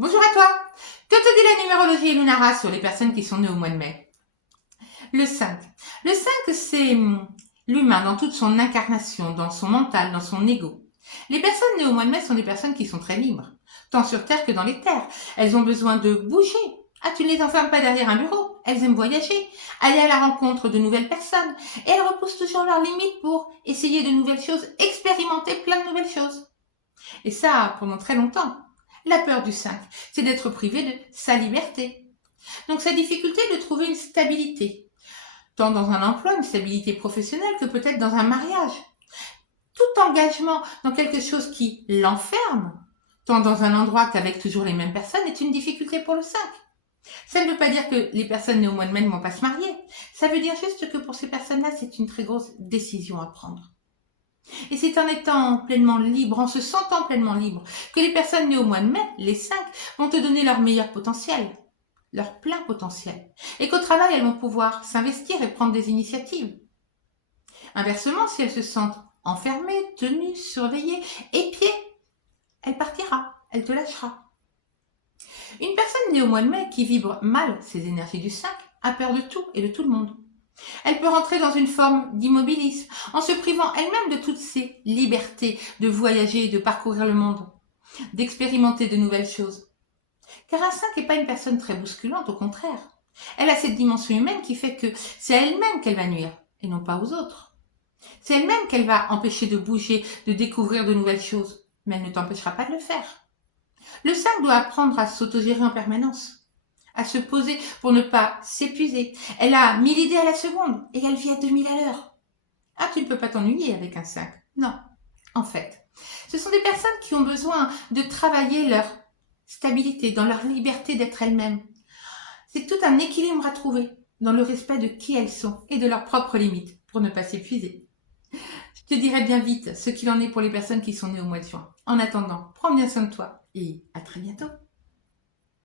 Bonjour à toi. Que te dit la numérologie Lunara sur les personnes qui sont nées au mois de mai? Le 5. Le 5, c'est l'humain dans toute son incarnation, dans son mental, dans son ego. Les personnes nées au mois de mai sont des personnes qui sont très libres, tant sur Terre que dans les terres. Elles ont besoin de bouger. Ah, tu ne les enfermes pas derrière un bureau. Elles aiment voyager, aller à la rencontre de nouvelles personnes. Et elles repoussent toujours leurs limites pour essayer de nouvelles choses, expérimenter plein de nouvelles choses. Et ça, pendant très longtemps. La peur du 5, c'est d'être privé de sa liberté. Donc sa difficulté de trouver une stabilité, tant dans un emploi, une stabilité professionnelle, que peut-être dans un mariage. Tout engagement dans quelque chose qui l'enferme, tant dans un endroit qu'avec toujours les mêmes personnes, est une difficulté pour le 5. Ça ne veut pas dire que les personnes nées au mois de mai ne vont pas se marier. Ça veut dire juste que pour ces personnes-là, c'est une très grosse décision à prendre. Et c'est en étant pleinement libre, en se sentant pleinement libre, que les personnes nées au mois de mai, les 5, vont te donner leur meilleur potentiel, leur plein potentiel. Et qu'au travail, elles vont pouvoir s'investir et prendre des initiatives. Inversement, si elles se sentent enfermées, tenues, surveillées, épiées, elle partira, elle te lâchera. Une personne née au mois de mai qui vibre mal ses énergies du 5 a peur de tout et de tout le monde. Elle peut rentrer dans une forme d'immobilisme, en se privant elle-même de toutes ses libertés de voyager, de parcourir le monde, d'expérimenter de nouvelles choses. Car un 5 n'est pas une personne très bousculante, au contraire. Elle a cette dimension humaine qui fait que c'est à elle-même qu'elle va nuire, et non pas aux autres. C'est elle-même qu'elle va empêcher de bouger, de découvrir de nouvelles choses, mais elle ne t'empêchera pas de le faire. Le 5 doit apprendre à s'autogérer en permanence, à se poser pour ne pas s'épuiser. Elle a 1000 idées à la seconde et elle vit à 2000 à l'heure. Ah, tu ne peux pas t'ennuyer avec un 5. Non. En fait, ce sont des personnes qui ont besoin de travailler leur stabilité, dans leur liberté d'être elles-mêmes. C'est tout un équilibre à trouver dans le respect de qui elles sont et de leurs propres limites pour ne pas s'épuiser. Je te dirai bien vite ce qu'il en est pour les personnes qui sont nées au mois de juin. En attendant, prends bien soin de toi et à très bientôt.